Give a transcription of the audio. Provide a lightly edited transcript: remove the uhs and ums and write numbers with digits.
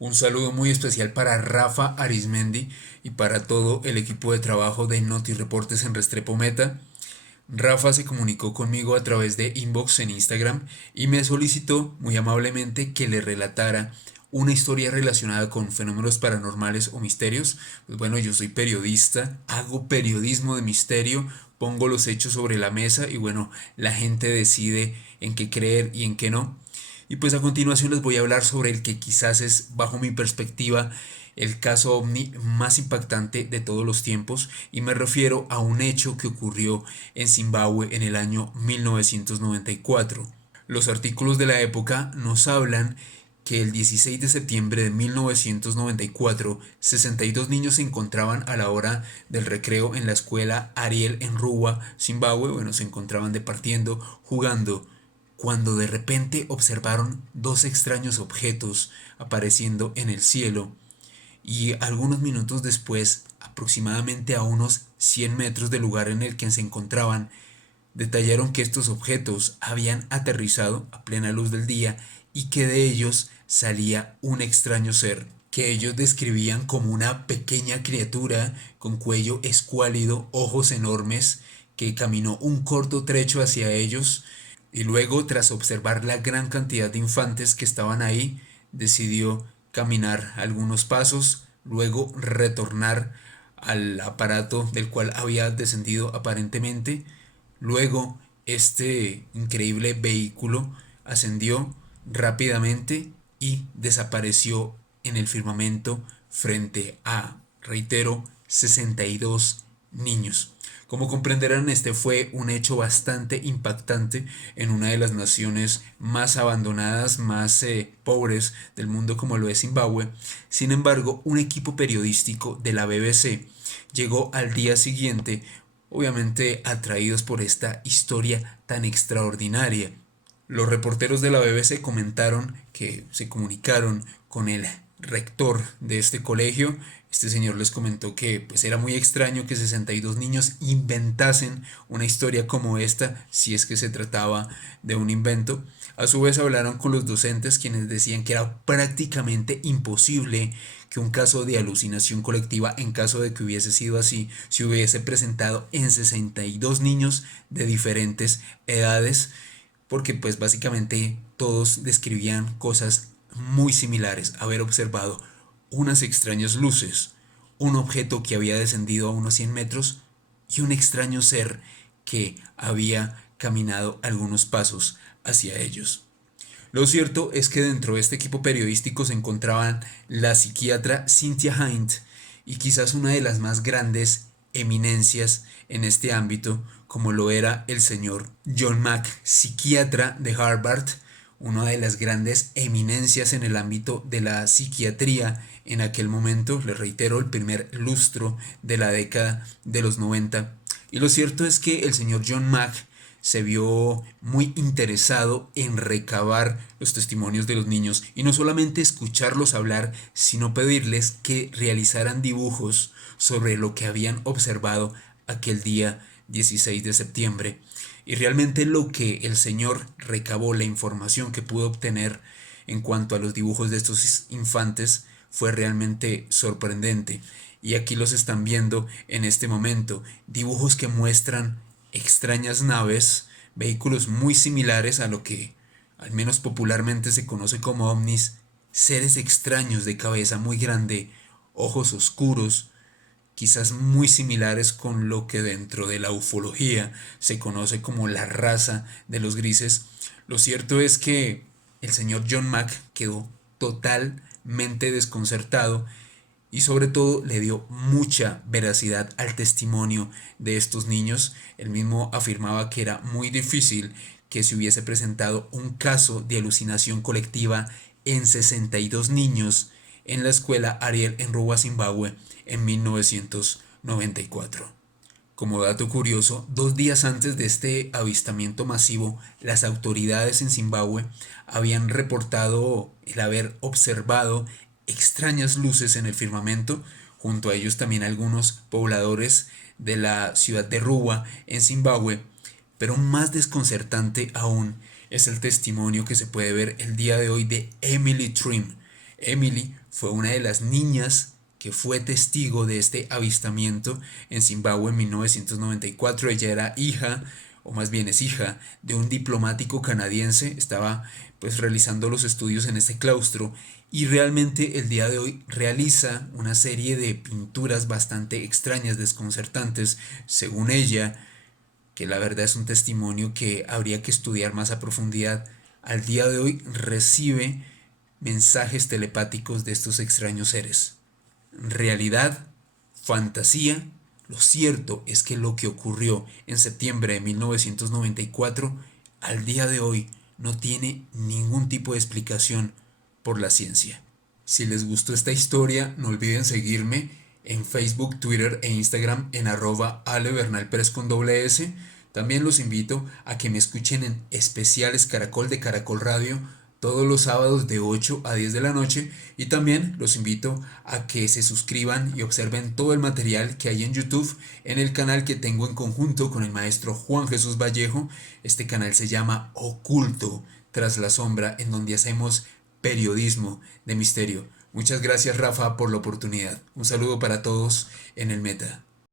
Un saludo muy especial para Rafa Arismendi y para todo el equipo de trabajo de Noti Reportes en Restrepo Meta. Rafa se comunicó conmigo a través de inbox en Instagram y me solicitó muy amablemente que le relatara una historia relacionada con fenómenos paranormales o misterios. Pues bueno, yo soy periodista, hago periodismo de misterio, pongo los hechos sobre la mesa y bueno, la gente decide en qué creer y en qué no. Y pues a continuación les voy a hablar sobre el que quizás es, bajo mi perspectiva, el caso ovni más impactante de todos los tiempos, y me refiero a un hecho que ocurrió en Zimbabue en el año 1994. Los artículos de la época nos hablan que el 16 de septiembre de 1994, 62 niños se encontraban a la hora del recreo en la escuela Ariel en Ruwa, Zimbabue. Bueno, se encontraban departiendo, jugando, cuando de repente observaron dos extraños objetos apareciendo en el cielo, y algunos minutos después, aproximadamente a unos 100 metros del lugar en el que se encontraban, detallaron que estos objetos habían aterrizado a plena luz del día y que de ellos salía un extraño ser que ellos describían como una pequeña criatura con cuello escuálido, ojos enormes, que caminó un corto trecho hacia ellos y luego, tras observar la gran cantidad de infantes que estaban ahí, decidió caminar algunos pasos, luego retornar al aparato del cual había descendido aparentemente. Luego, este increíble vehículo ascendió rápidamente y desapareció en el firmamento frente a, reitero, 62 niños. Como comprenderán, este fue un hecho bastante impactante en una de las naciones más abandonadas, más pobres del mundo, como lo es Zimbabue. Sin embargo, un equipo periodístico de la BBC llegó al día siguiente, obviamente atraídos por esta historia tan extraordinaria. Los reporteros de la BBC comentaron que se comunicaron con el rector de este colegio. Este señor les comentó que pues era muy extraño que 62 niños inventasen una historia como esta, si es que se trataba de un invento. A su vez hablaron con los docentes, quienes decían que era prácticamente imposible que un caso de alucinación colectiva, en caso de que hubiese sido así, se hubiese presentado en 62 niños de diferentes edades, porque pues básicamente todos describían cosas muy similares: haber observado unas extrañas luces, un objeto que había descendido a unos 100 metros y un extraño ser que había caminado algunos pasos hacia ellos. Lo cierto es que dentro de este equipo periodístico se encontraban la psiquiatra Cynthia Hind y quizás una de las más grandes eminencias en este ámbito, como lo era el señor John Mack, psiquiatra de Harvard, una de las grandes eminencias en el ámbito de la psiquiatría en aquel momento, le reitero, el primer lustro de la década de los 90. Y lo cierto es que el señor John Mack se vio muy interesado en recabar los testimonios de los niños y no solamente escucharlos hablar, sino pedirles que realizaran dibujos sobre lo que habían observado aquel día 16 de septiembre. Y realmente lo que el señor recabó, la información que pudo obtener en cuanto a los dibujos de estos infantes, fue realmente sorprendente. Y aquí los están viendo en este momento, dibujos que muestran extrañas naves, vehículos muy similares a lo que al menos popularmente se conoce como ovnis, seres extraños de cabeza muy grande, ojos oscuros, quizás muy similares con lo que dentro de la ufología se conoce como la raza de los grises. Lo cierto es que el señor John Mack quedó totalmente desconcertado y sobre todo le dio mucha veracidad al testimonio de estos niños. Él mismo afirmaba que era muy difícil que se hubiese presentado un caso de alucinación colectiva en 62 niños en la escuela Ariel en Ruwa, Zimbabue, en 1994. Como dato curioso, 2 días antes de este avistamiento masivo, las autoridades en Zimbabue habían reportado el haber observado extrañas luces en el firmamento, junto a ellos también algunos pobladores de la ciudad de Ruwa en Zimbabue. Pero más desconcertante aún es el testimonio que se puede ver el día de hoy de Emily Trim. Emily fue una de las niñas que fue testigo de este avistamiento en Zimbabue en 1994. Ella era hija, o más bien es hija, de un diplomático canadiense. Estaba pues realizando los estudios en este claustro y realmente el día de hoy realiza una serie de pinturas bastante extrañas, desconcertantes, según ella, que la verdad es un testimonio que habría que estudiar más a profundidad. Al día de hoy recibe mensajes telepáticos de estos extraños seres. Realidad, fantasía, lo cierto es que lo que ocurrió en septiembre de 1994 al día de hoy no tiene ningún tipo de explicación por la ciencia. Si les gustó esta historia, no olviden seguirme en Facebook, Twitter e Instagram en @alebernalperez con doble S. También los invito a que me escuchen en especiales Caracol de Caracol Radio todos los sábados de 8 a 10 de la noche, y también los invito a que se suscriban y observen todo el material que hay en YouTube en el canal que tengo en conjunto con el maestro Juan Jesús Vallejo. Este canal se llama Oculto tras la sombra, en donde hacemos periodismo de misterio. Muchas gracias, Rafa, por la oportunidad. Un saludo para todos en el Meta.